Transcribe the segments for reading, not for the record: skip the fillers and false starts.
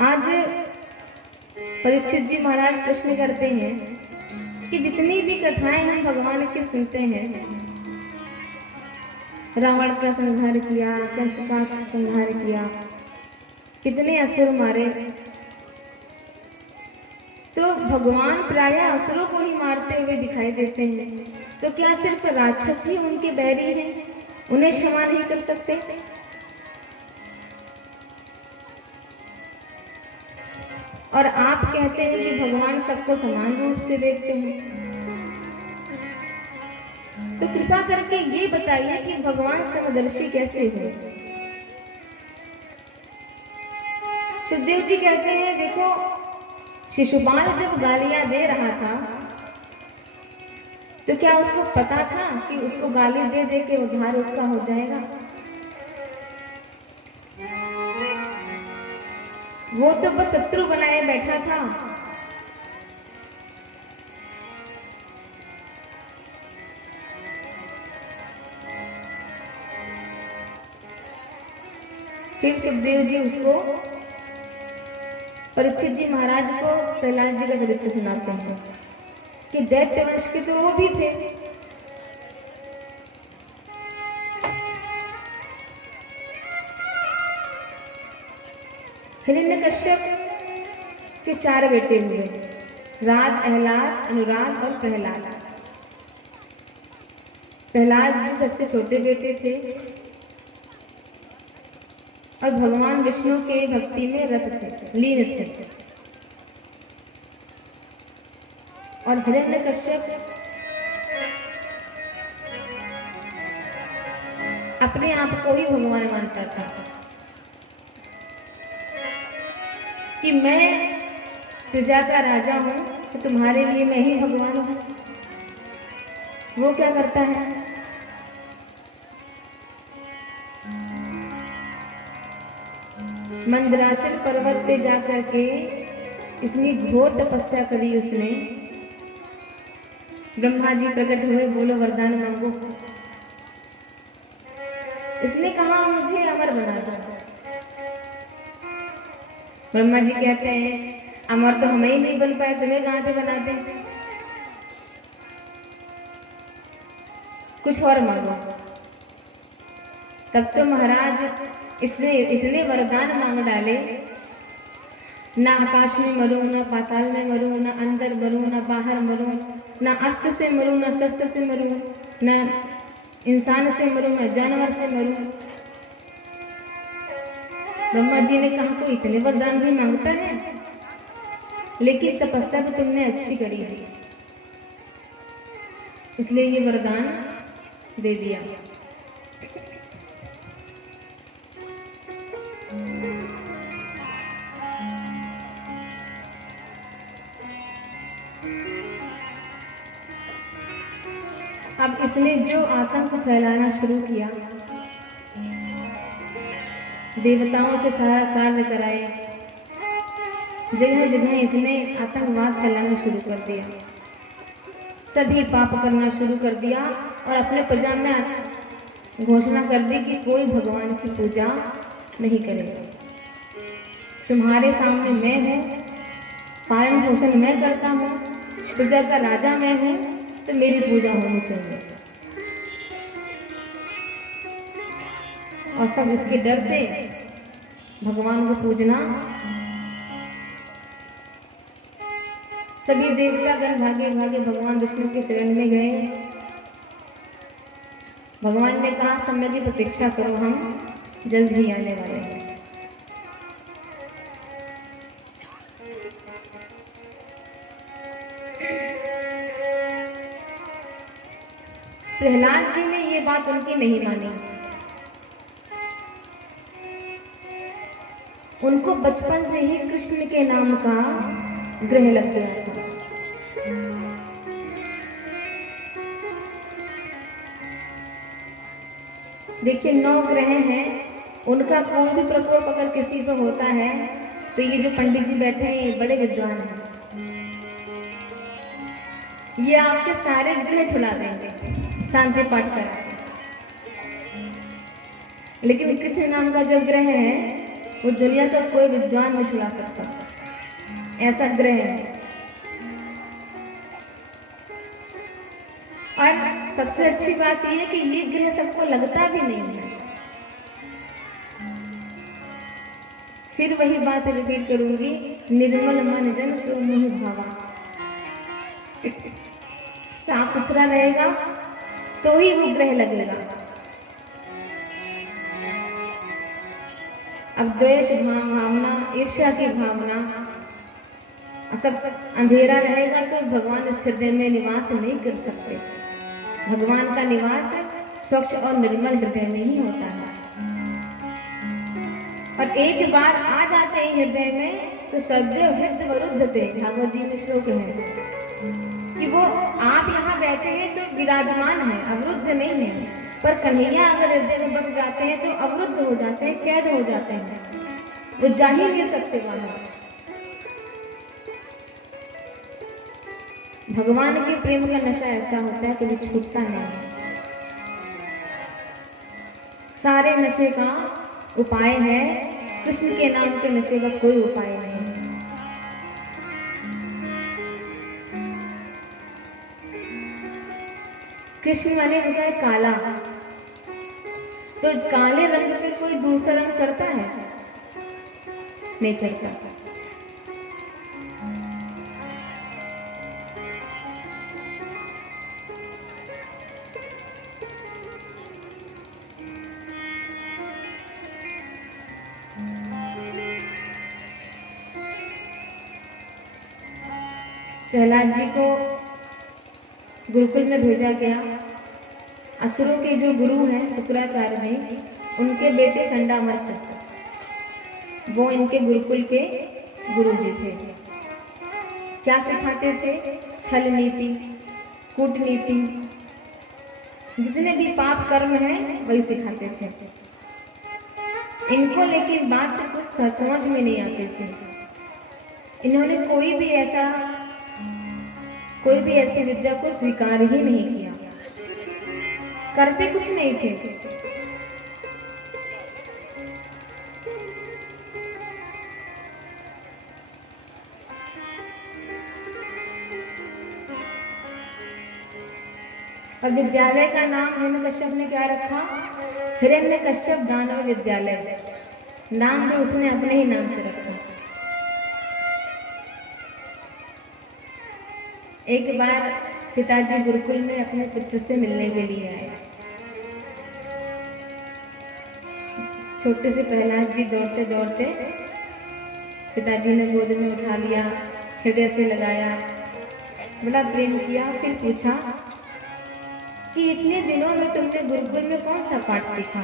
आज परीक्षित जी महाराज प्रश्न करते हैं कि जितनी भी कथाएं हम भगवान की सुनते हैं, रावण का संहार किया, कंस का संहार किया, कितने असुर मारे, तो भगवान प्रायः असुरों को ही मारते हुए दिखाई देते हैं। तो क्या सिर्फ राक्षस ही उनके बैरी हैं, उन्हें क्षमा नहीं कर सकते? और आप कहते हैं कि भगवान सबको समान रूप से देखते हैं। तो कृपा करके ये बताइए कि भगवान समदर्शी कैसे हो? सुखदेव जी कहते हैं, देखो शिशुपाल जब गालियां दे रहा था तो क्या उसको पता था कि उसको गाली दे दे के उद्धार उसका हो जाएगा? वो तो बस शत्रु बनाए बैठा था। फिर सुखदेव जी उसको परीक्षित जी महाराज को प्रहलाद जी का चरित्र सुनाते हैं कि दैत्य वंश के तो वो भी थे। हिरण्यकश्यप के 4 बेटे हुए, राज, अहलाद, अनुराग और प्रहलाद। प्रहलाद जी सबसे छोटे बेटे थे और भगवान विष्णु के भक्ति में रत थे, लीन थे। और हिरण्यकश्यप अपने आप को ही भगवान मानता था कि मैं प्रजा का राजा हूं, तो तुम्हारे लिए मैं ही भगवान हूं। वो क्या करता है, मंदराचल पर्वत पे जाकर के इतनी घोर तपस्या करी उसने। ब्रह्मा जी प्रकट हुए, बोलो वरदान मांगो। इसने कहा मुझे अमर बना दो। ब्रह्मा जी कहते हैं, अमर तो हमें ही नहीं बन पाए, तुम्हें कहां से बना दे, कुछ और मांगो। तब तो महाराज इसने इतने वरदान मांग डाले, ना आकाश में मरूं, ना पाताल में मरूं, ना अंदर मरूं, ना बाहर मरूं, ना अस्त्र से मरूं, ना शस्त्र से मरूं, ना इंसान से मरूं, ना जानवर से मरूं। ब्रह्मा जी ने कहा, तो इतने वरदान भी मांगता है, लेकिन तपस्या तो तुमने अच्छी करी है, इसलिए ये वरदान दे दिया। अब इसने जो आतंक फैलाना शुरू किया, देवताओं से सारा कार्य कराए, जगह जगह इसने आतंकवाद फैलाना शुरू कर दिया, सभी पाप करना शुरू कर दिया और अपने प्रजा में घोषणा कर दी कि कोई भगवान की पूजा नहीं करेगा। तुम्हारे सामने मैं हूँ, पालन पोषण मैं करता हूँ, प्रजा का राजा मैं हूँ, तो मेरी पूजा होनी चाहिए। और सब इसके डर से भगवान को पूजना, सभी देवतागण भागे भागे भगवान विष्णु के शरण में गए। भगवान ने कहा, समय की प्रतीक्षा करो, हम जल्द ही आने वाले हैं। प्रहलाद जी ने ये बात उनकी नहीं मानी। उनको बचपन से ही कृष्ण के नाम का ग्रह लग गया था। देखिए 9 ग्रह हैं, उनका कोई भी प्रकोप अगर किसी पर होता है तो ये जो पंडित जी बैठे हैं ये बड़े विद्वान हैं, ये आपके सारे ग्रह छुड़ा देंगे शांति पाठ करा। लेकिन कृष्ण नाम का जो ग्रह है वो दुनिया का कोई विद्वान नहीं छुड़ा सकता, ऐसा ग्रह है। और सबसे अच्छी बात यह है कि ये ग्रह सबको लगता भी नहीं है। फिर वही बात रिपीट करूंगी, निर्मल मन जन सो मोह भावा। साफ सुथरा रहेगा तो ही वो ग्रह लगेगा। अब द्वेष भावना, ईर्ष्या की भावना, सब अंधेरा रहेगा तो भगवान इस हृदय में निवास नहीं कर सकते। भगवान का निवास स्वच्छ और निर्मल हृदय में ही होता है। और एक बार आ जाते हैं हृदय में तो सदैव हृदय वरुद्धते, भागवत जी में श्लोक है कि वो आप यहाँ बैठे हैं तो विराजमान है, अवरुद्ध नहीं है। पर कन्हैया अगर हृदय में बस जाते हैं तो अवरुद्ध हो जाते हैं, कैद हो जाते हैं, वो जा ही नहीं सकते वहां। भगवान के प्रेम का नशा ऐसा होता है कभी छूटता नहीं। सारे नशे का उपाय है, कृष्ण के नाम के नशे का कोई उपाय नहीं। कृष्ण माने होता है काला, तो काले रंग पे कोई दूसरा रंग चढ़ता है? नहीं चढ़ता। प्रहलाद जी को गुरुकुल में भेजा गया। असुरों के जो गुरु हैं शुक्राचार्य जी, उनके बेटे संडामर्त, वो इनके गुरुकुल के गुरु जी थे। क्या सिखाते थे? छल नीति, कूटनीति, जितने भी पाप कर्म हैं वही सिखाते थे इनको। लेकिन बात कुछ समझ में नहीं आती थी। इन्होंने कोई भी ऐसी विद्या को स्वीकार ही नहीं किया, करते कुछ नहीं थे। और विद्यालय का नाम हिरण्यकश्यप ने क्या रखा? हिरण्यकश्यप दानव विद्यालय। नाम तो उसने अपने ही नाम से रखा। एक बार पिताजी गुरुकुल में अपने पुत्र से मिलने के लिए आए। छोटे से प्रहलाद जी दौड़ते दौड़ते पिताजी ने गोद में उठा लिया, हृदय से लगाया, बड़ा प्रेम किया। फिर पूछा कि इतने दिनों में तुमने गुरुकुल में कौन सा पाठ सीखा?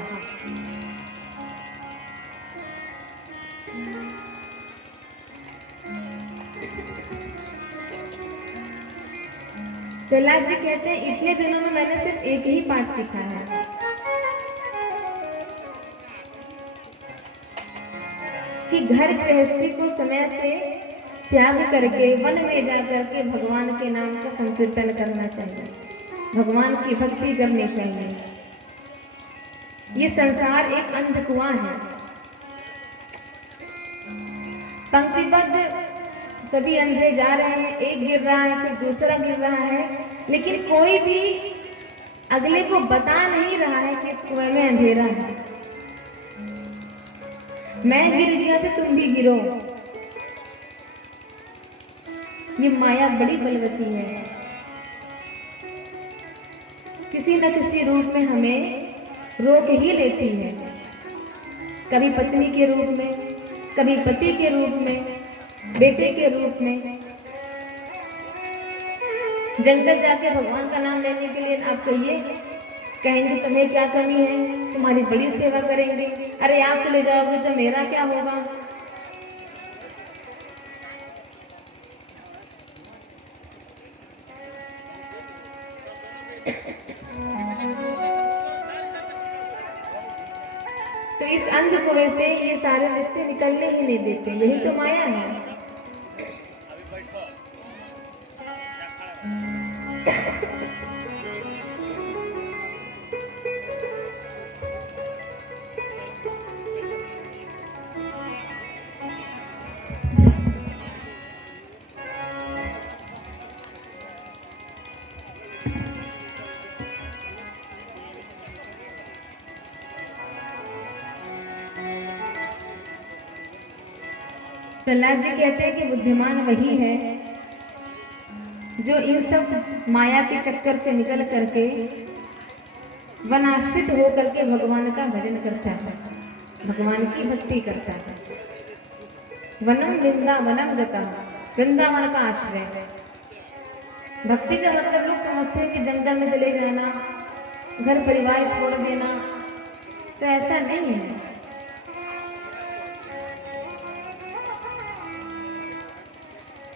प्रहलाद जी कहते हैं इतने दिनों में मैंने सिर्फ एक ही पाठ सीखा है, कि घर गृहस्थी को समय से त्याग करके वन में जाकर के भगवान के नाम का संकीर्तन करना चाहिए, भगवान की भक्ति करनी चाहिए। ये संसार एक अंधकुआं है। पंक्तिबद्ध सभी अंधे जा रहे हैं, एक गिर रहा है फिर दूसरा गिर रहा है, लेकिन कोई भी अगले को बता नहीं रहा है कि इस कुएं में अंधेरा है। मैं गिर गया तो तुम भी गिरो। ये माया बड़ी बलवती है, किसी न किसी रूप में हमें रोक ही लेती है। कभी पत्नी के रूप में, कभी पति के रूप में, बेटे के रूप में। जंगल जाके भगवान का नाम लेने के लिए आप कहिए, कहेंगे तुम्हें क्या कमी है, तुम्हारी बड़ी सेवा करेंगे। अरे आप चले जाओगे तो मेरा क्या होगा? तो इस अंधकुएं से ये सारे रिश्ते निकलने ही नहीं देते। यही तो माया है। प्रहलाद जी कहते हैं कि बुद्धिमान वही है जो इन सब माया के चक्कर से निकल करके वनाश्रित होकर के भगवान का भजन करता है, भगवान की भक्ति करता है। वनम वृंदावनम गता, वृंदावन का आश्रय। भक्ति का मतलब लोग समझते हैं कि जंगल में चले जाना, घर परिवार छोड़ देना, तो ऐसा नहीं है।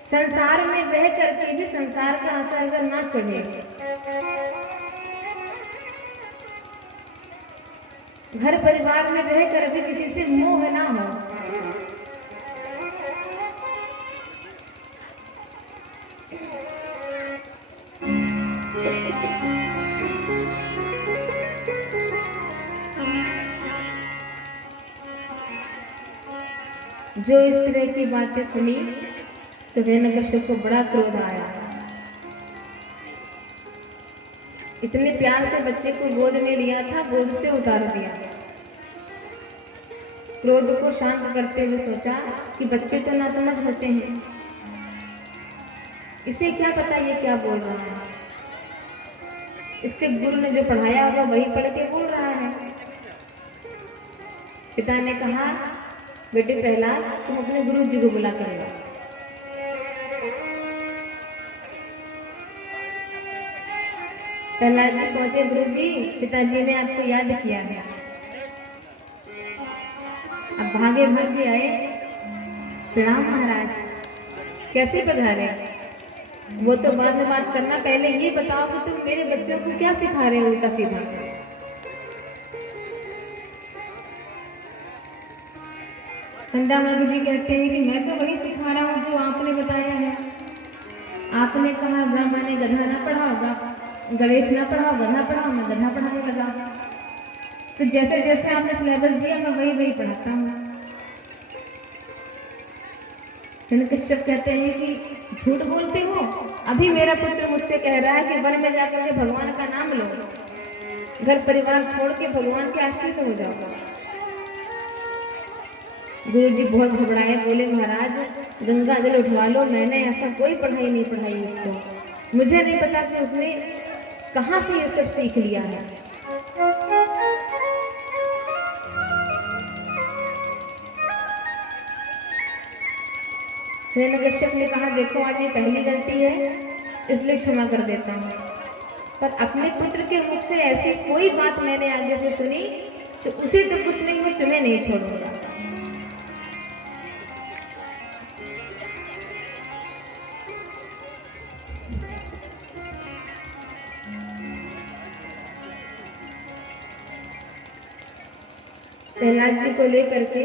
संसार में रह करके भी संसार का असर अगर ना चढ़े, घर परिवार में रह कर भी किसी से मोह ना हो, जो इस तरह की बातें सुनी तो हिरण्यकश्यप को बड़ा क्रोध आया। इतने प्यार से बच्चे को गोद में लिया था, गोद से उतार दिया। क्रोध को शांत करते हुए सोचा कि बच्चे तो ना समझ होते हैं, इसे क्या पता ये क्या बोल रहा है। इसके गुरु ने जो पढ़ाया होगा वही पढ़ के बोल रहा है। पिता ने कहा, बेटे प्रहलाद, तुम अपने गुरु जी को बुला कर लो। प्रहलाद जी पहुंचे, गुरु जी, पिताजी ने आपको याद किया है। अब भागे भागे आए, प्रणाम महाराज, कैसे पधारे? वो तो बाद में बात करना, पहले ये बताओ कि तुम मेरे बच्चों को क्या सिखा रहे हो उल्टा सीधा। संध्यावल्लभ जी कहते हैं कि मैं तो वही सिखा रहा हूँ जो आपने बताया है। आपने कहा ब्रह्मा ने गधा ना पढ़ा होगा, गणेश ना पढ़ा, गधा पढ़ा, मैं गधा पढ़ाने लगा। तो जैसे जैसे आपने सिलेबस दिया मैं वही वही पढ़ाता हूँ। हिरण्यकश्यप कहते हैं कि झूठ बोलते हो, अभी मेरा पुत्र मुझसे कह रहा है कि वन में जाकर के भगवान का नाम लो, घर परिवार छोड़ के भगवान के आश्रित हो जाओ। गुरु जी बहुत घबराए, बोले महाराज गंगा जल उठवा लो, मैंने ऐसा कोई पढ़ाई नहीं पढ़ाई उसको, मुझे नहीं पता कि उसने कहाँ से ये सब सीख लिया है। हिरण्यकश्यप ने कहा, देखो आज ये पहली गलती है इसलिए क्षमा कर देता हूँ, पर अपने पुत्र के मुख से ऐसी कोई बात मैंने आगे से सुनी तो उसे तो कुछ नहीं, मैं तुम्हें नहीं छोड़ूंगा। प्रहलाद जी को लेकर के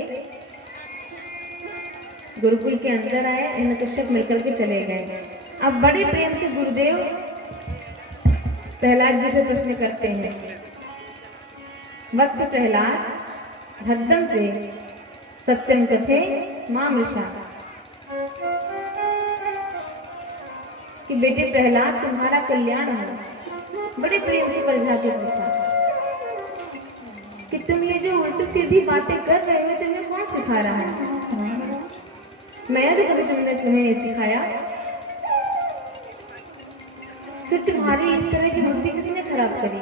गुरुकुल के अंदर आए, हिरण्यकश्यप मिलकर के चले गए। अब बड़े प्रेम से गुरुदेव प्रहलाद जी से प्रश्न करते हैं, वत्स प्रहलाद भद्रम ते सत्यम कथे मां मृषा, कि बेटे प्रहलाद तुम्हारा कल्याण हो। बड़े प्रेम से समझा के पूछा कि तुम ये जो उल्टी सीधी बातें कर रहे हो तुम्हें कौन सिखा रहा है? मैं तो कभी तुमने तुम्हें नहीं सिखाया, फिर तुम्हारी इस तरह की बुद्धि किसने खराब करी?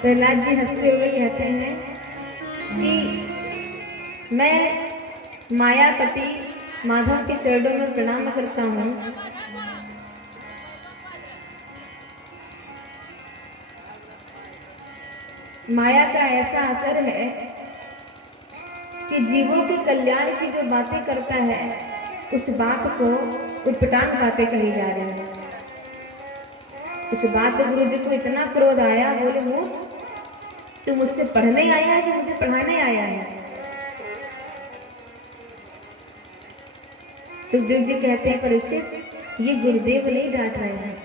प्रहलाद जी हंसते हुए कहते हैं कि मैं मायापति माधव के चरणों में प्रणाम करता हूँ। माया का ऐसा असर है कि जीवों के कल्याण की जो बातें करता है उस बात को उटपटांग बातें कही जा रही है। उस बात पर गुरु जी को इतना क्रोध आया, बोले मूर्ख, तू मुझसे पढ़ने आया है कि मुझे पढ़ाने आया है? सुखदेव जी कहते हैं, परीक्षित, ये गुरुदेव नहीं डांट रहे हैं,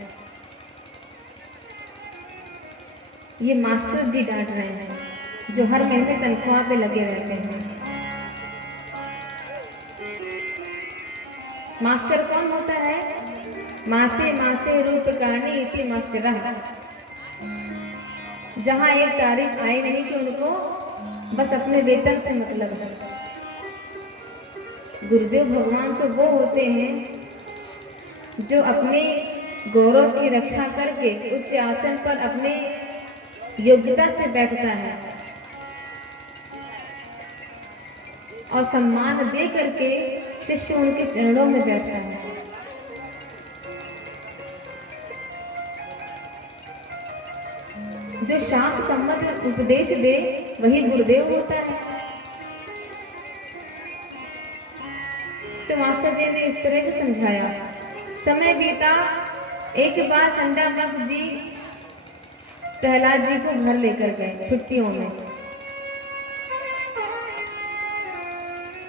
ये मास्टर जी डांट रहे हैं, जो हर महीने तनख्वाह पे लगे रहते हैं। मास्टर कौन होता है? मासे मासे रूप कारणी इति मास्टर, जहां एक तारीफ आई नहीं कि उनको बस अपने वेतन से मतलब है। गुरुदेव भगवान तो वो होते हैं जो अपने गौरव की रक्षा करके उच्च आसन पर अपने योग्यता से बैठता है और सम्मान दे करके शिष्य उनके चरणों में बैठता है। जो शांत सम्मत उपदेश दे वही गुरुदेव होता है। तो मास्टर जी ने इस तरह से समझाया। समय बीता, एक बार संडामक जी प्रहलाद जी को घर लेकर गए छुट्टियों में।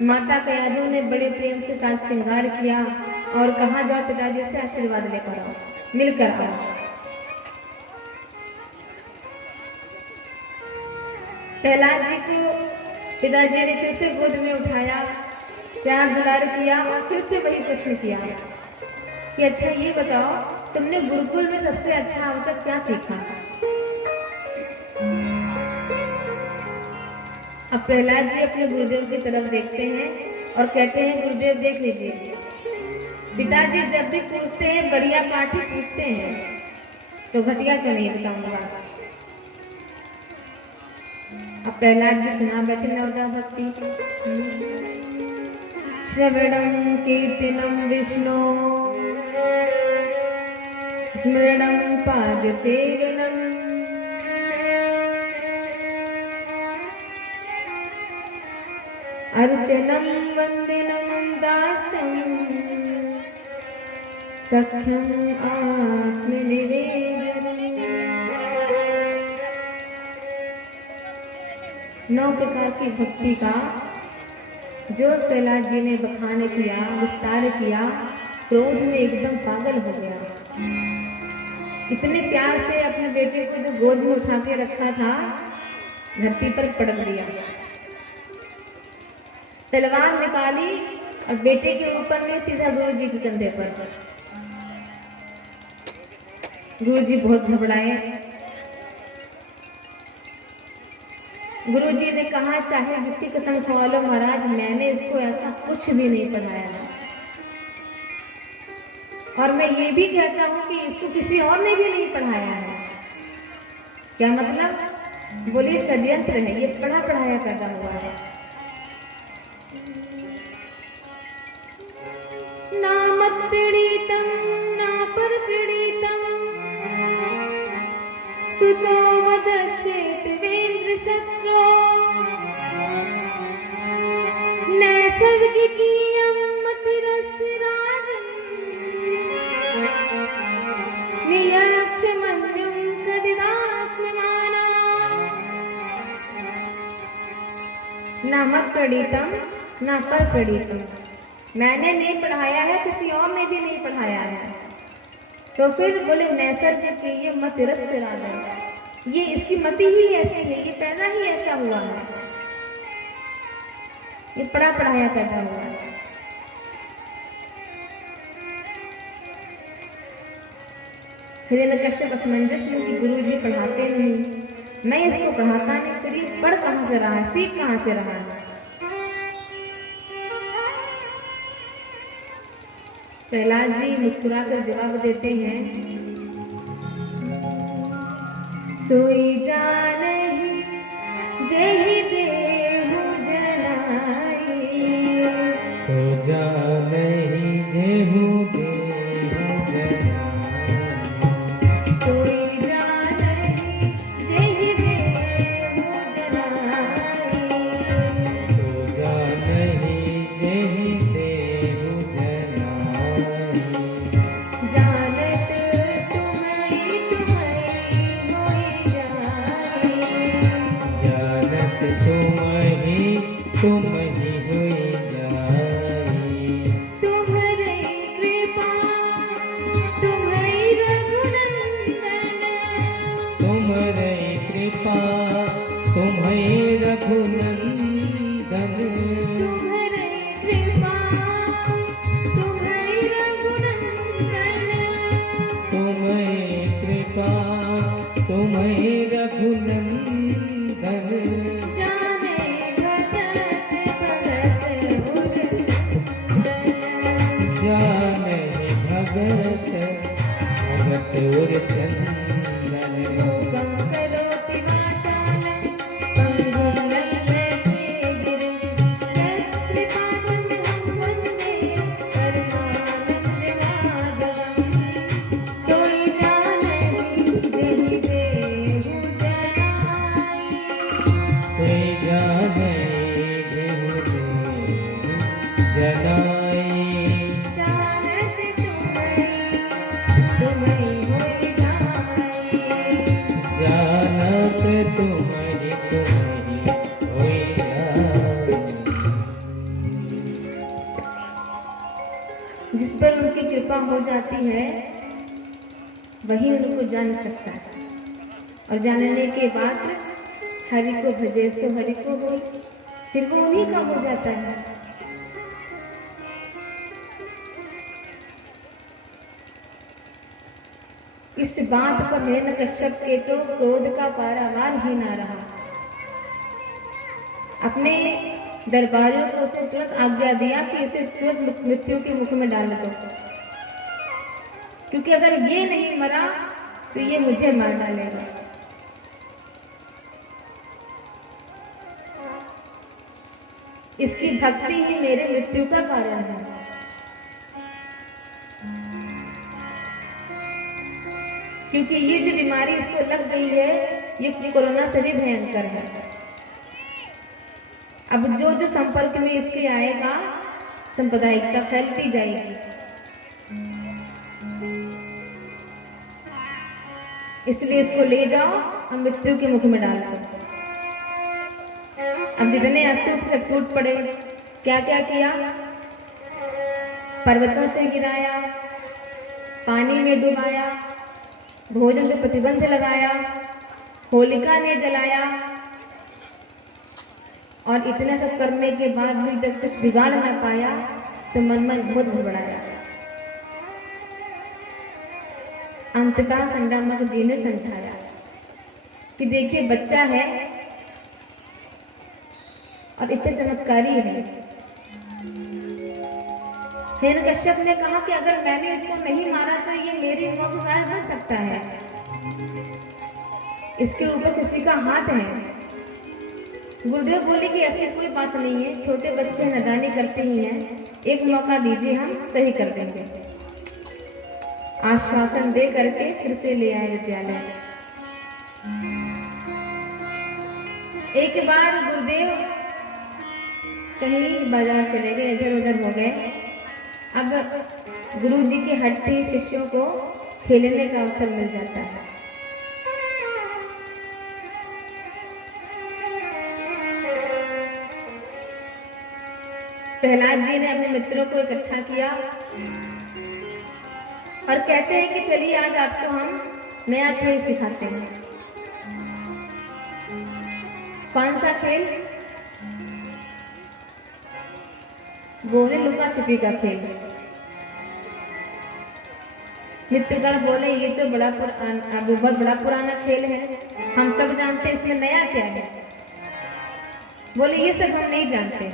माता कयाधु ने बड़े प्रेम से साज श्रृंगार किया और कहा, जाओ पिताजी से आशीर्वाद लेकर आओ, मिलकर आओ। प्रहलाद जी को पिताजी ने फिर से गोद में उठाया, प्यार दुलार किया और फिर से वही प्रश्न किया कि अच्छा ये बताओ, तुमने गुरुकुल में सबसे अच्छा अब तक क्या सीखा? अब प्रहलाद जी अपने गुरुदेव की तरफ देखते हैं और कहते हैं, गुरुदेव देख लीजिए, पिताजी जब भी पूछते हैं बढ़िया पाठ ही पूछते हैं, तो घटिया क्यों नहीं बताऊंगा। अब प्रहलाद जी सुना बैठे नवदा भक्ति। श्रवणं कीर्तनं विष्णु स्मरणं पाद सेवनम् अर्चनं वंदनं दास्यं सख्यं आत्मनिवेदनम्। 9 प्रकार की भक्ति का जो प्रहलाद जी ने बखान किया, विस्तार किया, क्रोध में एकदम पागल हो गया। इतने प्यार से अपने बेटे को जो गोद में उठा के रखा था, धरती पर पटक दिया। तलवार निकाली और बेटे के ऊपर ने सीधा गुरु जी के कंधे पर। गुरु जी बहुत घबराए। गुरु जी ने कहा, चाहे जिसकी कसम खा लो महाराज, मैंने इसको ऐसा कुछ भी नहीं पढ़ाया है और मैं ये भी कहता हूं कि इसको किसी और ने भी नहीं पढ़ाया है। क्या मतलब? बोलिए षड्यंत्र है, ये पढ़ा पढ़ाया पैदा हुआ है। ना मत पीड़ितम ना पर पीड़ितम सुतो वदश्येत वेन्द्र शत्रो नैसर्गिकीयं मतिरस्य राजन् नियक्षमन्यं कदिदास्म्यमाना। ना मत पीड़ितम ना पर पीड़ितम, मैंने नहीं पढ़ाया है, किसी और ने भी नहीं पढ़ाया है। तो फिर बोले नैसर्गिक ये मत रस राजन, ये इसकी मति ही ऐसी है, ये पैदा ही ऐसा हुआ है, ये पढ़ा पढ़ाया पैदा हुआ है। हिरण्यकश्यप असमंजस में कि गुरु जी पढ़ाते नहीं, मैं इसको पढ़ाता नहीं, फिर ये पढ़ कहाँ से रहा है, सीख कहाँ से रहा है। प्रहलाद जी मुस्कुराकर जवाब देते हैं, सोई जानहि जेहि देहु जनाई, सो जानहि जेहु देहु जनाई, सोई जानहि जेहि देहु जनाई, सो जानहि जेहि देहु जनाई, जानत तुम्हई तुम्हई होई जाई, जानत तुम्हि तुम्हि हुई जाई, तुम्हरे कृपा तुम्हई रघुनंदन, तुम्हरे कृपा तुम्हि रघुनंदन, तुम्हरे कृपा तुम्हई रघुनंदन, तुम्हि कृपा तुम्हें रघुनंदन जाने भगत भगत जाने भगत भगत और चंदन मूकं करोति वाचालं पंगुं लङ्घयते गिरिं यत्कृपातमहं वन्दे परमानन्दमाधवं सोई जानहि देहु देहु जनाई सोई जाने देहु जनाई जानत तुम्हि होई जाई जानत तुम्हारी होई जाए। जिस पर उनकी कृपा हो जाती है वही उनको जान सकता है, और जानने के बाद हरि को भजे सो हरि को होई, फिर वो उन्हीं का हो जाता है। इस बात पर हिरण्यकश्यप के तो क्रोध का पारावार ही ना रहा। अपने दरबारियों को उसने तुरंत आज्ञा दिया कि इसे तुरंत मृत्यु के मुख में डाल दो, क्योंकि अगर ये नहीं मरा तो ये मुझे मार डालेगा। इसकी भक्ति ही मेरे मृत्यु का कारण है। क्योंकि ये जो बीमारी इसको लग गई है ये कोरोना से भी भयंकर है। अब जो जो संपर्क में इसके आएगा सांप्रदायिकता फैलती जाएगी। इसलिए इसको ले जाओ और मृत्यु के मुख में डाल दो। अब जितने अशुभ से टूट पड़े, क्या क्या किया? पर्वतों से गिराया, पानी में डुबाया, भोजन पे प्रतिबंध लगाया, होलिका ने जलाया, और इतना सब करने के बाद भी जब कुछ बिगाड़ ना पाया तो मन बहुत घबराया। अंततः संडामक जी ने समझाया कि देखिए बच्चा है और इतने चमत्कारी है। हिरण्यकश्यप ने कहा कि अगर मैंने इसको नहीं मारा तो ये मेरी मौत का कारण बन सकता है। इसके ऊपर किसी का हाथ है। गुरुदेव बोले कि ऐसी कोई बात नहीं है, छोटे बच्चे नादानी करते ही हैं, एक मौका दीजिए, हम सही कर देंगे। आश्वासन दे करके फिर से ले आए विद्यालय। एक बार गुरुदेव कहीं बाजार चले गए, इधर उधर हो गए। अब गुरुजी के हटते शिष्यों को खेलने का अवसर मिल जाता है। प्रहलाद जी ने अपने मित्रों को इकट्ठा किया और कहते हैं कि चलिए आज आपको हम नया खेल सिखाते हैं। कौन सा खेल? बोले लुका छिपी का खेल। मित्रगण बोले ये तो बहुत बड़ा पुराना खेल है, हम सब जानते हैं, इसमें नया क्या है? बोले ये सब हम नहीं जानते।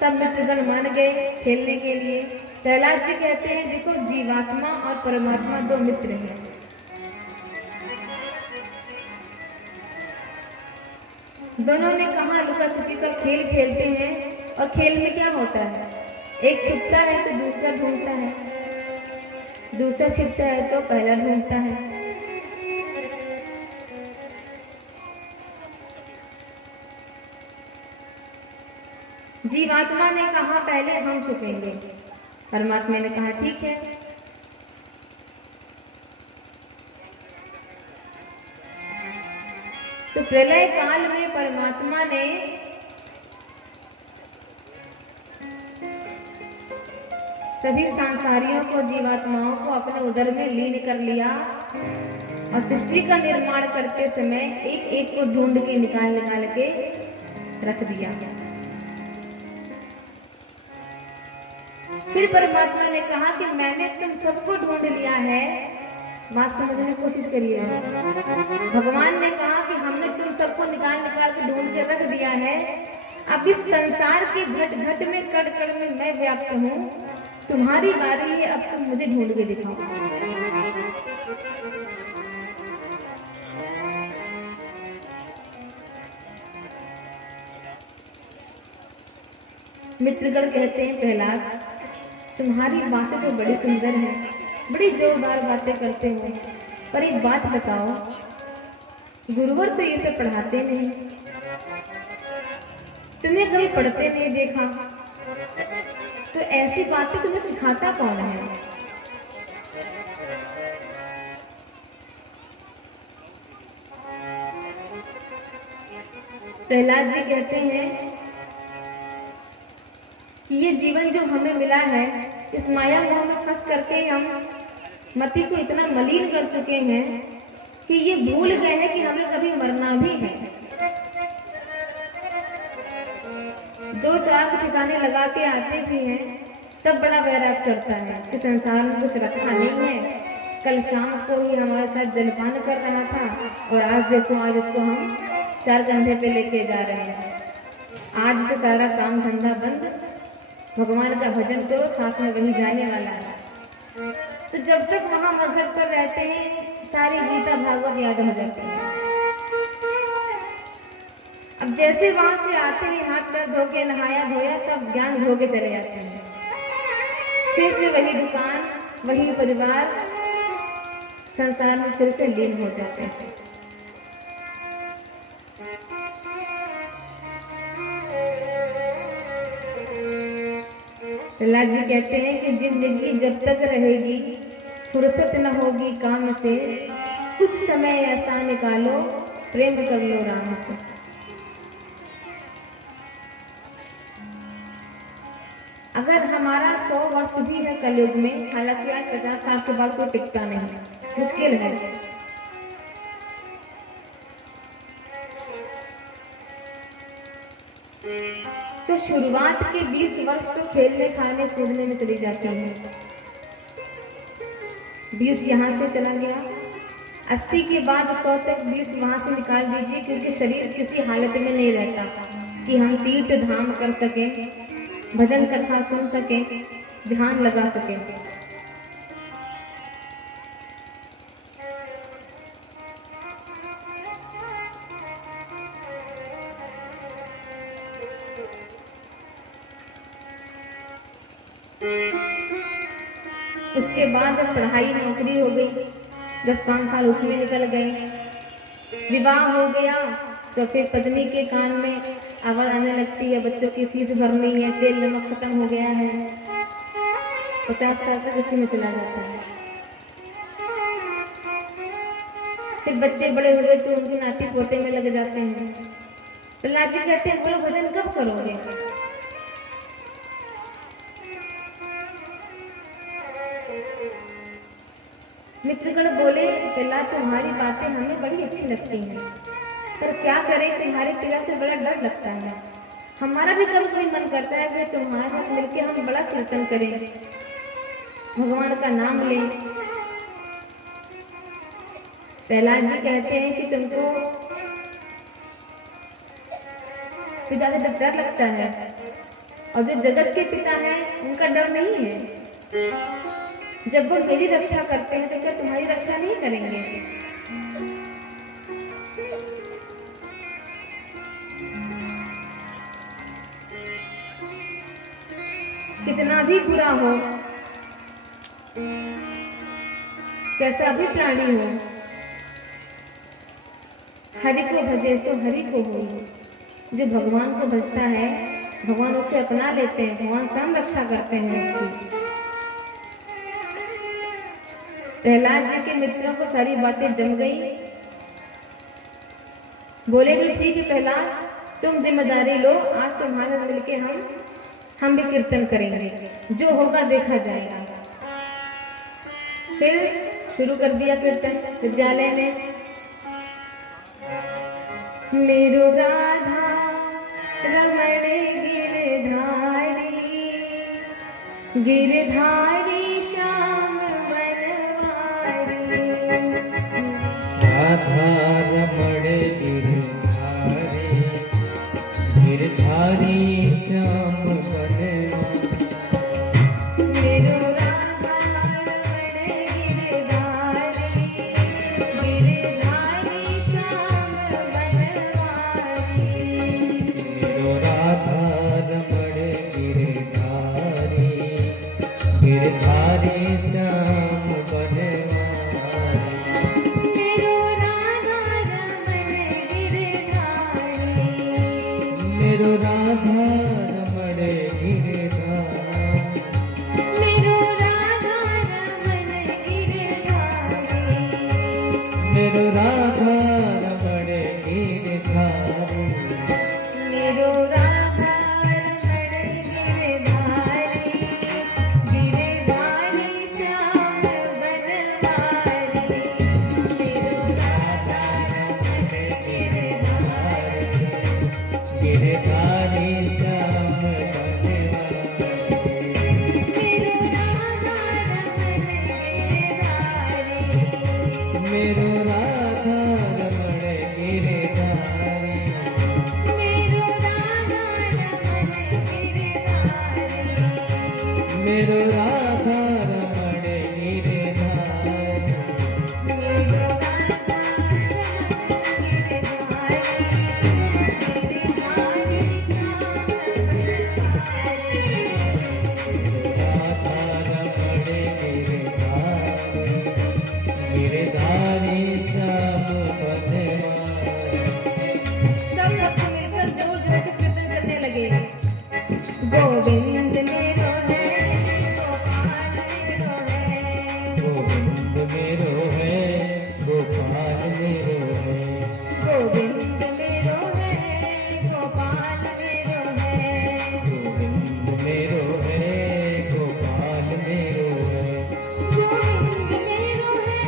सब मित्रगण मान गए खेलने के लिए। प्रहलाद जी कहते हैं देखो जीवात्मा और परमात्मा दो मित्र हैं। दोनों ने कहा लुका छिपी का खेल खेलते हैं, और खेल में क्या होता है? एक छिपता है तो दूसरा ढूंढता है, दूसरा छिपता है तो पहला ढूंढता है। जीवात्मा ने कहा पहले हम छुपेंगे, परमात्मा ने कहा ठीक है। तो प्रलय काल में परमात्मा ने सभी सांसारियों को, जीवात्माओं को अपने उदर में लीन कर लिया, और सृष्टि का निर्माण करते समय एक एक को ढूंढ के निकाल के रख दिया। फिर परमात्मा ने कहा कि मैंने तुम सबको ढूंढ लिया है, बात समझने की कोशिश करिए। भगवान ने कहा कि हमने तुम सबको निकाल निकाल के ढूंढ के रख दिया है, अब इस संसार के घट घट में कड़ कड़ में मैं व्याप्त हूँ, तुम्हारी बारी है, अब तुम मुझे ढूंढ के दिखाओ। मित्रगण कहते हैं प्रहलाद, तुम्हारी बातें तो बड़ी सुंदर हैं, बड़ी जोरदार बातें करते हो, पर एक बात बताओ, गुरुवर तो ये सब पढ़ाते नहीं, तुम्हें कभी पढ़ते नहीं देखा, तो ऐसी बातें तुम्हें सिखाता कौन है? प्रहलाद जी कहते हैं कि ये जीवन जो हमें मिला है, इस माया मोह में फंस करके हम मति को इतना मलिन कर चुके हैं कि ये भूल गए हैं कि हमें कभी मरना भी है। दो चार ठिकाने लगा के आते भी हैं, तब बड़ा वैराग चढ़ता है कि संसार में कुछ रखा नहीं है। कल शाम को ही हमारे साथ जलपान कर रहा था और आज देखो, आज उसको हम चार कंधे पे लेके जा रहे हैं। आज से सारा काम धंधा बंद, भगवान का भजन करो, साथ में वही जाने वाला है। तो जब तक वहां मरघट पर रहते हैं, सारी गीता भागवत याद हो जाती है। अब जैसे वहां से आते हैं, हाथ पैर धो के, नहाया धोया, सब ज्ञान धो के चले जाते हैं। फिर से वही दुकान, वही परिवार, संसार में फिर से लीन हो जाते हैं। प्रहलाद जी कहते हैं कि जिंदगी जब तक रहेगी, फुर्सत न होगी काम से, कुछ समय ऐसा निकालो, प्रेम कर लो राम से। अगर हमारा 100 वर्ष भी है कलयुग में, हालांकि आज 50 साल के बाद कोई टिकता नहीं, मुश्किल है, तो शुरुआत के 20 वर्ष तो खेलने खाने कूदने में चली जाती है। 20 यहाँ से चला गया, 80 के बाद 100 तक 20 वहां से निकाल दीजिए, क्योंकि शरीर किसी हालत में नहीं रहता कि हम तीर्थ धाम कर सकें, भजन कथा सुन सकें, ध्यान लगा सकें। उसके बाद जब पढ़ाई नौकरी हो गई, 10-5 साल उसमें निकल गए, विवाह हो गया, तो फिर पत्नी के कान में आवाज आने लगती है, बच्चों की फीस भरनी है, तेल नमक खत्म हो गया है। 50 साल तक इसी में चला जाता है। फिर बच्चे बड़े हुए तो उनके नाती पोते में लग जाते हैं। प्रहलाद जी कहते हैं, बोलो भजन कब करोगे? मित्रगण बोले, प्रहलाद तुम्हारी बातें हमें बड़ी अच्छी लगती हैं, पर क्या करें, तुम्हारे पीड़ा से बड़ा डर लगता है। हमारा भी कभी कभी मन करता है कि तुम्हारे साथ मिलकर हम बड़ा कीर्तन करें, भगवान का नाम लें। प्रहलाद जी कहते हैं कि तुमको पिता से डर लगता है, और जो जगत के पिता हैं उनका डर नहीं है। जब वो मेरी रक्षा करते हैं तो क्या तुम्हारी रक्षा नहीं करेंगे? कितना भी बुरा हो, कैसा भी प्राणी हो, हरि को भजे सो हरि को हो। जो भगवान को भजता है, भगवान उसे अपना लेते हैं, भगवान स्वयं रक्षा करते हैं उसकी। प्रहलाद जी के मित्रों को सारी बातें जम गई। बोले कि ठीक है प्रहलाद, तुम जिम्मेदारी लो, आज तुम्हारे मिलके हम भी कीर्तन करेंगे, जो होगा देखा जाएगा। फिर शुरू कर दिया कीर्तन विद्यालय में। मेरो राधा रमण गिरधारी, गिरधारी श्याम बनवारी। राधा रमण गिरधारी, गिरधारी श्याम बनवारी। मेरो राधा रमण गिरधारी, गिरधारी श्याम बनवारी। मेरो राधा रमण गिरधारी, गिरधारी श्याम बनवारी। मेरो राधा रमण गिरधारी, मेरो राधा रमण गिरधारी, मेरो राधा रमण गिरधारी। मेरो राधा रमण गिरधारी। मेरो राधा रमण गिरधारी, गिरधारी श्याम बनवारी। मेरो राधा रमण गिरधारी, गिरधारी श्याम बनवारी। मेरो राधा रमण गिरधारी। मेरो राधा रमण गिरधारी। मेरो राधा रमण गिरधारी। मेरो राधा रमण गिरधारी। मेरो राधा गिरधारी श्याम बनवारी। सब भक्त मिलकर जोर जोर से कीर्तन करने लगे। गोविंद मेरो है, गोपाल मेरो है। गोविंद मेरो है, गोपाल मेरो है। गोविंद मेरो है, गोपाल मेरो है। गोविंद मेरो है, गोपाल मेरो है। गोविंद मेरो है,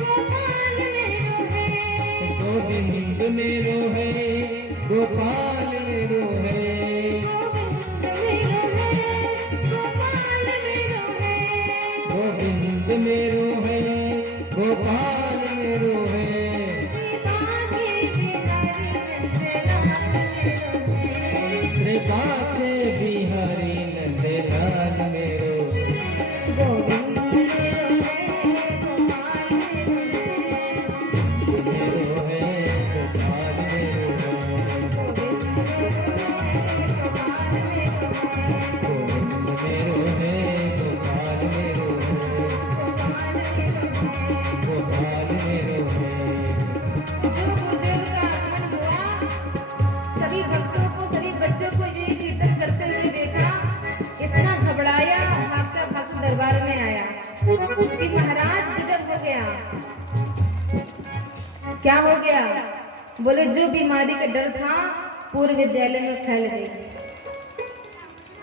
गोपाल मेरो है। गोविंद मेरो है, गोपाल मेरो है। गोविंद मेरो है, गोपाल मेरो है। गोविंद मेरो है, गोपाल मेरो है। कृपा के बिहारी नंद लाल मेरो। गोविंद मेरो है, गोपाल मेरो है। गोविंद मेरो है, गोपाल मेरो है। गोपाल मेरो है। जो गुरुदेव का आगमन हुआ, सभी भक्तों को, सभी बच्चों को ये कीर्तन करते हुए देखा। इतना घबराया, भागता भागता दरबार में आया कि महाराज गजब हो गया। क्या हो गया? बोले जो बीमारी का डर था पूरे विद्यालय में फैल गई।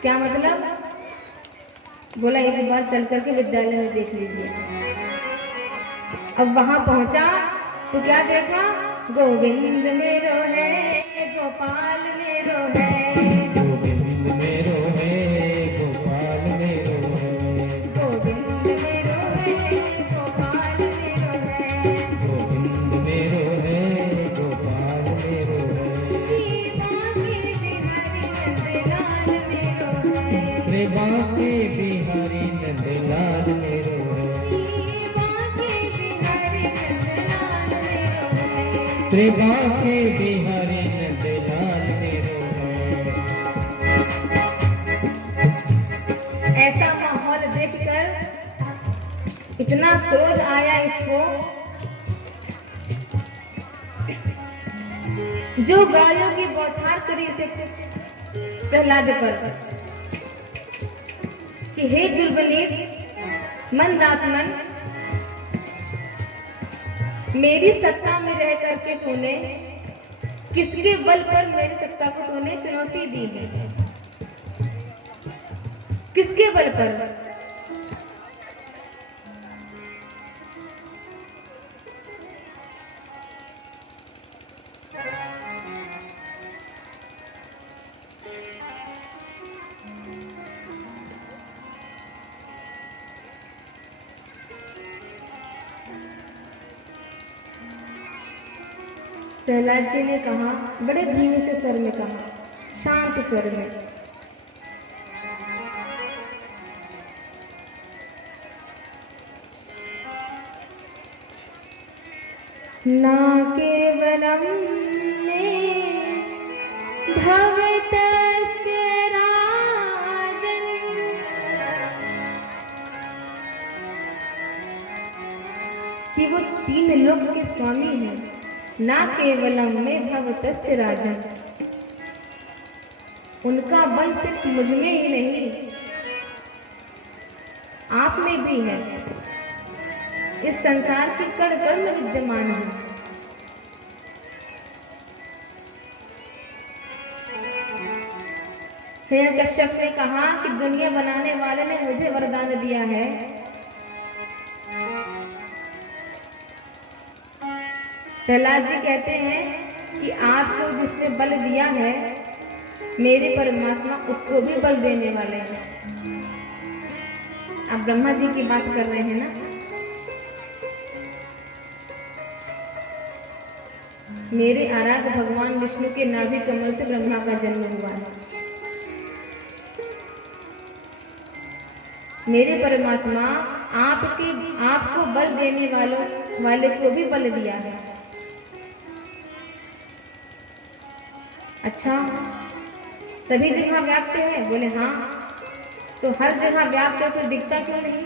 क्या मतलब? बोला एक बार चल करके विद्यालय में देख लीजिए। अब वहां पहुंचा तो क्या देखा? गोविंद मेरो है, गोपाल मेरो है। गोविंद मेरो है, गोपाल मेरो है। गोविंद मेरो है, गोपाल मेरो है। गोविंद मेरो है, गोपाल मेरो है। श्री बांके बिहारी नंदलाल मेरो है। श्री बांके बिहारी नंदलाल मेरो है। ऐसा माहौल देखकर इतना क्रोध आया इसको, जो गायों की बौछार करी थे प्रहलाद पर कि हे दुर्बलीन मंदात्मन, मेरी सत्ता में रह करके तूने किसके बल पर मेरी सत्ता को तूने चुनौती दी है? किसके बल पर? प्रहलाद जी ने कहा, बड़े धीमे से स्वर में कहा, शांत स्वर में, ना केवलम में भवतश्च राजन्, कि वो 3 लोक के स्वामी हैं। ना केवलम में भवतश्च राजन्, उनका बल सिर्फ मुझ में ही नहीं, आप में भी है, इस संसार के कण कण में विद्यमान है। हिरण्यकश्यप ने कहा कि दुनिया बनाने वाले ने मुझे वरदान दिया है, प्रहलाद जी कहते हैं कि आपको जिसने बल दिया है, मेरे परमात्मा उसको भी बल देने वाले हैं। आप ब्रह्मा जी की बात कर रहे हैं ना। मेरे आराध्य भगवान विष्णु के नाभि कमल से ब्रह्मा का जन्म हुआ है। मेरे परमात्मा आपको बल देने वाले को भी बल दिया है। अच्छा, सभी जगह व्याप्त है? बोले हाँ। तो हर जगह व्याप्त है तो दिखता क्यों नहीं?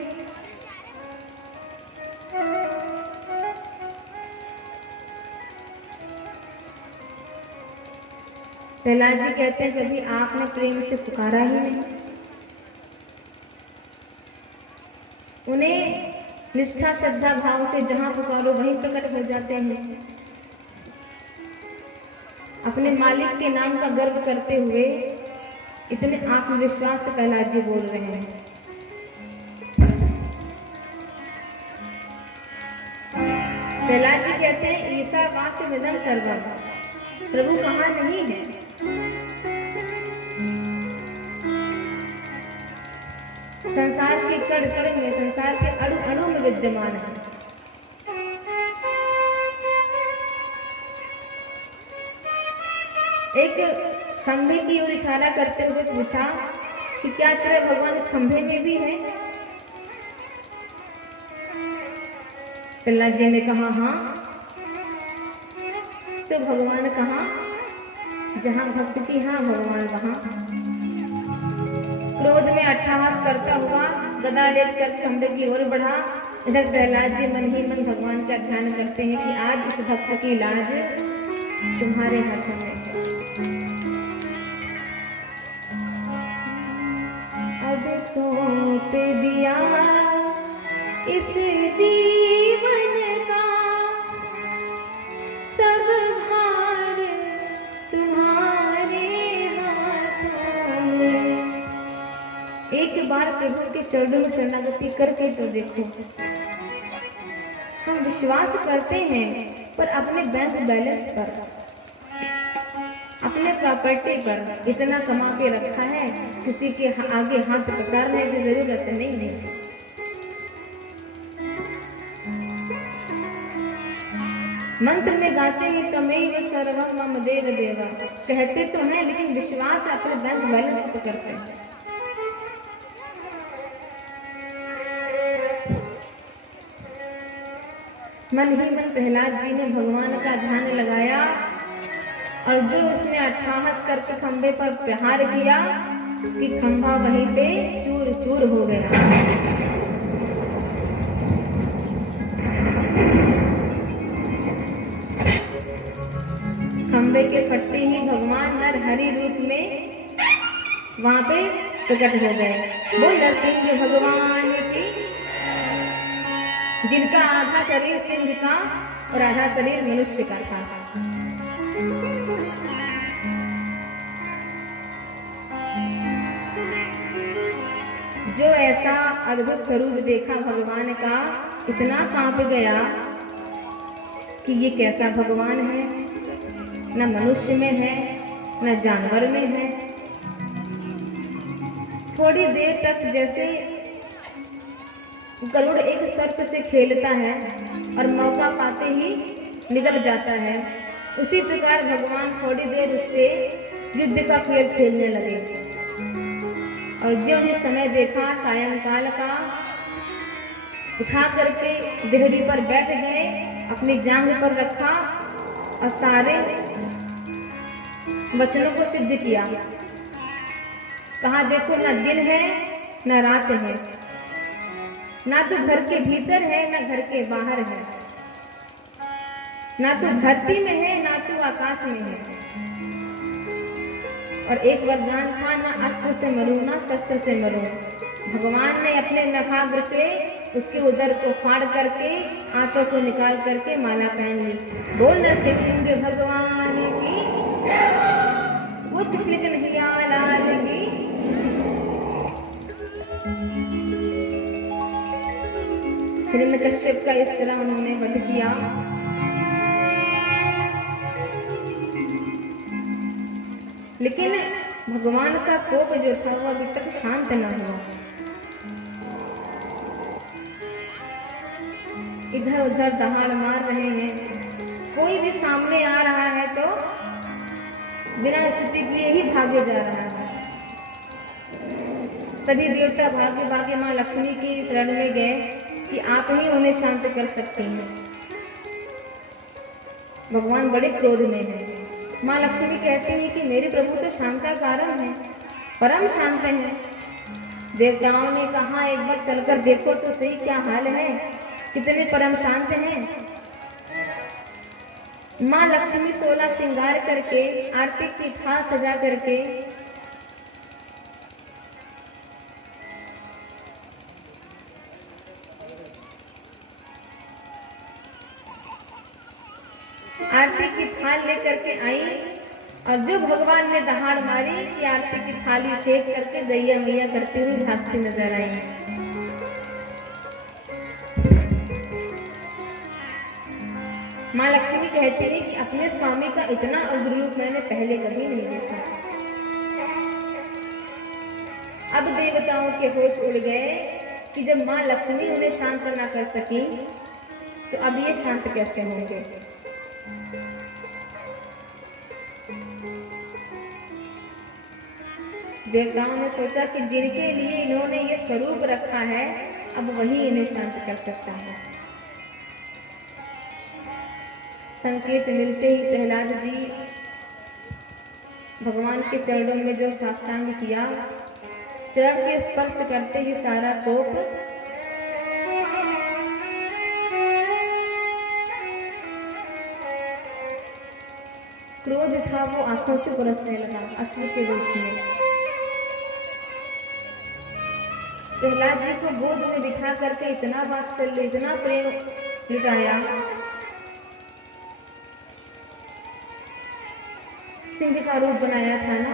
प्रहलाद जी कहते हैं, कभी आपने प्रेम से पुकारा ही नहीं। उन्हें निष्ठा श्रद्धा भाव से जहां पुकारो वहीं प्रकट हो जाते हैं। अपने मालिक के नाम का गर्व करते हुए इतने आत्मविश्वास से प्रहलाद जी बोल रहे हैं। प्रहलाद जी कहते हैं, ईशावास्य निधन सर्वम, प्रभु कहाँ नहीं है? संसार के कण कण में, संसार के अणु अणु में विद्यमान है। एक खंभे की ओर इशारा करते हुए पूछा कि क्या तेरे भगवान इस खंभे में भी है? प्रहलाद जी ने कहा हाँ। तो भगवान कहाँ? जहां भक्त की हाँ भगवान वहां। क्रोध में अट्टहास करता हुआ गदा लेकर खंभे की ओर बढ़ा। इधर प्रहलाद जी मन ही मन भगवान का ध्यान करते हैं कि आज इस भक्त की लाज तुम्हारे हाथों में है। अब सौंप दिया इस जीवन का सब भार तुम्हारे हाथों में। एक बार प्रभु के चरणों में शरणागति करके तो देखो। हम विश्वास करते हैं पर अपने बैंक बैलेंस पर, अपने प्रॉपर्टी पर इतना कमा के रखा है, किसी के आगे हाथ पसारने की जरूरत नहीं है। मंत्र में गाते हैं तमेव सर्वं मम देव देवा, कहते तो हैं लेकिन विश्वास अपने बैंक बैलेंस पर करते हैं। मन ही मन प्रहलाद जी ने भगवान का ध्यान लगाया और जो उसने अट्टहास करके खंभे पर प्रहार किया कि खंभा वहीं पे चूर चूर हो गया। खंभे के फटते ही भगवान नर हरि रूप में वहां पे प्रकट हो गए। बोल सिंह भगवान की, जिनका आधा शरीर सिंह का और आधा शरीर मनुष्य का था। जो ऐसा अद्भुत स्वरूप देखा भगवान का, इतना कांप गया कि ये कैसा भगवान है, न मनुष्य में है न जानवर में है। थोड़ी देर तक जैसे गरुड़ एक सर्प से खेलता है और मौका पाते ही निकल जाता है, उसी प्रकार भगवान थोड़ी देर उससे युद्ध का खेल खेलने लगे और जो ही समय देखा सायंकाल का, उठा करके देहरी पर बैठ गए, अपनी जांघ पर रखा और सारे वचनों को सिद्ध किया। कहा देखो न दिन है न रात है, ना तो घर के भीतर है न घर के बाहर है, ना तो धरती में है ना तो आकाश में है। और एक वरदान था, ना अस्त्र से मरूं ना शस्त्र से मरूं। भगवान ने अपने नखाग्र से उसके उदर को फाड़ करके आंतों को निकाल करके माला पहन ली। बोल नरसिंह भगवान की, वो कृष्ण कन्हैया लाल की। हिरण्यकश्यप का इस तरह उन्होंने वध किया। लेकिन भगवान का कोप जो था वो अभी तक शांत न हुआ। इधर उधर दहाड़ मार रहे हैं, कोई भी सामने आ रहा है तो बिना स्तुति किए ही भागे जा रहा है। सभी देवता भागे भागे मां लक्ष्मी की शरण में गए कि आप ही उन्हें शांत कर सकते हैं। भगवान बड़े क्रोध में हैं। मां लक्ष्मी कहती है कि मेरे प्रभु तो शांता कारण है, परम शांत है। देवताओं ने कहा एक बार चलकर देखो तो सही क्या हाल है, कितने परम शांत हैं। मां लक्ष्मी 16 श्रृंगार करके आरती की थाल सजा करके आरती की थाल लेकर के आई और जो भगवान ने दहाड़ मारी कि आरती की थाली फेंक करके दैया मैया करती हुई भागती नजर आई। मां लक्ष्मी कहती है कि अपने स्वामी का इतना उग्र रूप मैंने पहले कभी नहीं देखा। अब देवताओं के होश उड़ गए कि जब मां लक्ष्मी उन्हें शांत ना कर सकी तो अब ये शांत कैसे होंगे। देवताओं ने सोचा कि जिनके लिए इन्होंने ये स्वरूप रखा है अब वही इन्हें शांत कर सकता है। संकेत मिलते ही प्रहलाद जी भगवान के चरणों में जो साष्टांग किया, चरण के स्पर्श करते ही सारा कोप क्रोध था वो आंखों से बरसने लगा अश्रु के रूप में। प्रहलाद जी को गोद में बिठा करके इतना वात्सल्य इतना प्रेम लुटाया। सिंह का रूप बनाया था ना,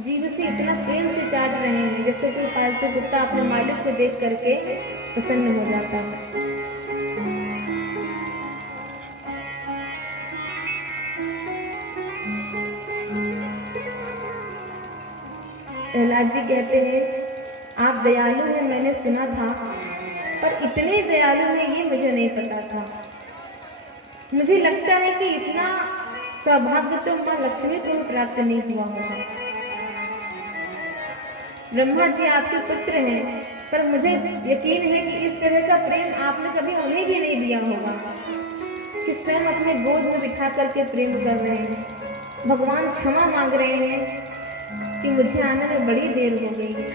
जीव से इतना प्रेम से चाट रहे हैं जैसे कोई पालतू कुत्ता अपने मालिक को देख करके प्रसन्न हो जाता है। प्रहलाद जी कहते हैं आप दयालु हैं मैंने सुना था, पर इतने दयालु हैं ये मुझे नहीं पता था। मुझे लगता है कि इतना सौभाग्य तो मां लक्ष्मी को प्राप्त नहीं हुआ होगा। ब्रह्मा जी आपके पुत्र हैं, पर मुझे यकीन है कि इस तरह का प्रेम आपने कभी उन्हें भी नहीं दिया होगा कि स्वयं अपने गोद में बिठा करके प्रेम कर रहे हैं। भगवान क्षमा मांग रहे हैं कि मुझे आने में बड़ी देर हो गई है।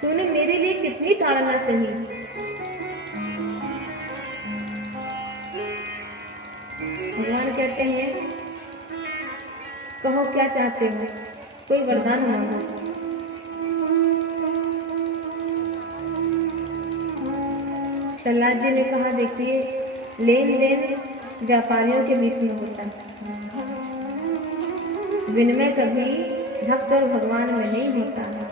तूने मेरे लिए कितनी ताड़ना सही। भगवान कहते हैं कहो क्या चाहते हो, कोई वरदान मांगो। प्रहलाद जी ने कहा देखिए लेन देन व्यापारियों के बीच में होता है, विनिमय कभी भक्त और भगवान में नहीं होता है।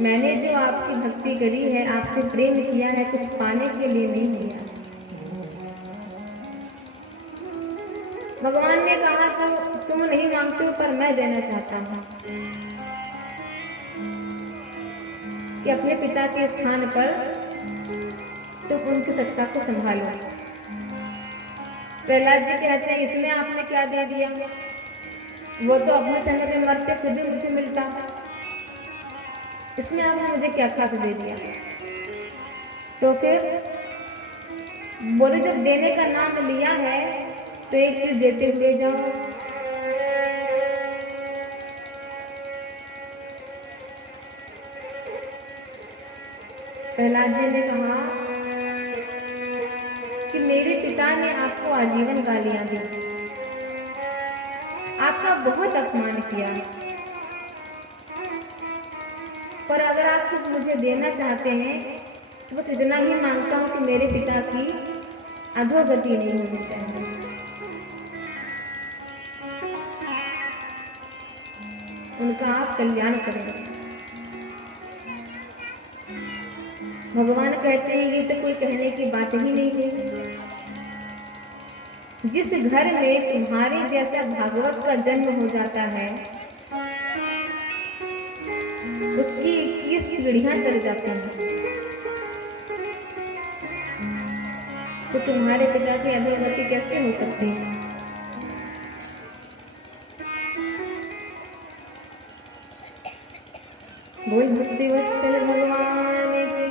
मैंने जो आपकी भक्ति करी है, आपसे प्रेम किया है, कुछ पाने के लिए नहीं किया। भगवान ने कहा तो तुम नहीं मांगते हो, पर मैं देना चाहता हूं कि अपने पिता के स्थान पर तुम उनकी सत्ता को संभालो। प्रहलाद जी कहते हैं इसमें आपने क्या दे दिया, वो तो अपने संग में मरते फिर भी मुझसे मिलता, इसमें आपने मुझे क्या खास दे दिया। तो फिर बोले जब देने का नाम लिया है तो एक चीज देते हुए जाओ। प्रहलाद जी ने कहा कि मेरे पिता ने आपको आजीवन गालियां दी, आपका बहुत अपमान किया, पर अगर आप कुछ मुझे देना चाहते हैं तो बस इतना ही मांगता हूं कि मेरे पिता की अधोगति नहीं होनी चाहिए। उनका आप कल्याण करें। भगवान कहते हैं ये तो कोई कहने की बात ही नहीं है। जिस घर में तुम्हारे जैसा भागवत का जन्म हो जाता है उसकी 21 पीढ़ियां चल जाती हैं, तो तुम्हारे पिता की अधोगति कैसे हो सकती है। बोल भक्ति वत्सल भगवान की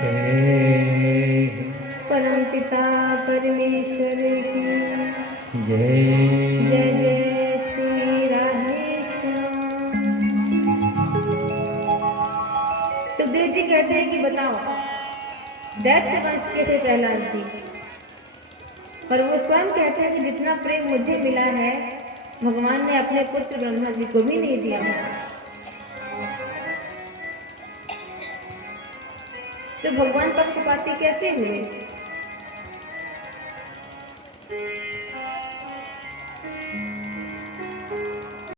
जय, परम पिता परमेश्वर की जय जय जय श्री राधेश्याम। सुखदेव जी कहते हैं कि बताओ, दैत्य वंश के थे प्रहलाद जी, पर वो स्वयं कहते हैं कि जितना प्रेम मुझे मिला है भगवान ने अपने पुत्र ब्रह्मा जी को भी नहीं दिया है। तो भगवान पक्षपाती कैसे हुए।